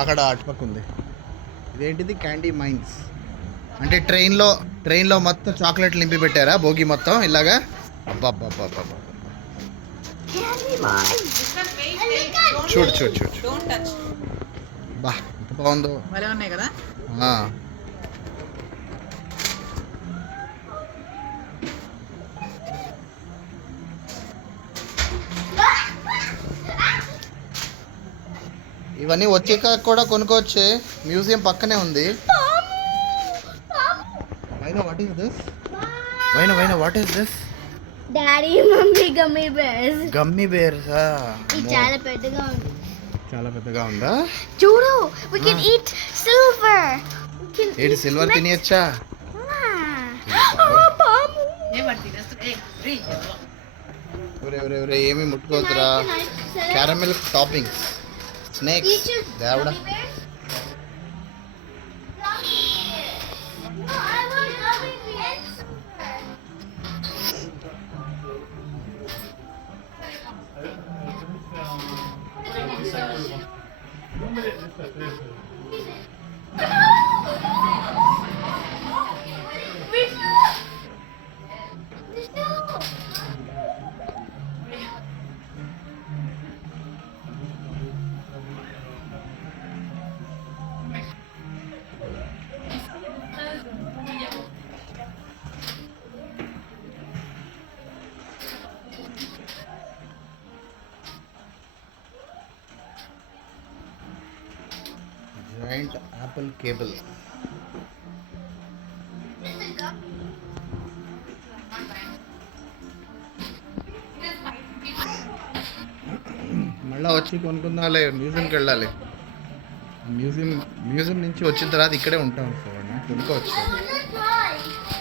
అక్కడ అటుపక్క ఉంది. ఇదేంటిది? Candy mines. అంటే ట్రైన్లో మొత్తం చాక్లెట్లు నింపి పెట్టారా భోగి మొత్తం ఇలాగా? అబ్బా, చూడు బా ఎంత బాగుందో. ఉన్నాయి కదా. ఇవన్నీ వచ్చాక కూడా కొనుక్కోవచ్చే. మ్యూజియం పక్కనే ఉంది. వైనా what is this? What is this? Daddy mummy gummy bears. Gummy bears. చాలా పెద్దగా ఉంది. చాలా పెద్దగా ఉందా? చూడు, we can eat silver. ఏంటి సిల్వర్ తినేయచ్చా? ఒరే ఏమి ముట్టుకోకురా. Caramel toppings, snacks. దేవుడా, జాయింట్ యాపిల్ కేబుల్. మళ్ళీ వచ్చి కొనుక్కుందాలే. మ్యూజియంకి వెళ్ళాలి. మ్యూజియం నుంచి వచ్చిన తర్వాత ఇక్కడే ఉంటాం. కొనుక్కోవచ్చు.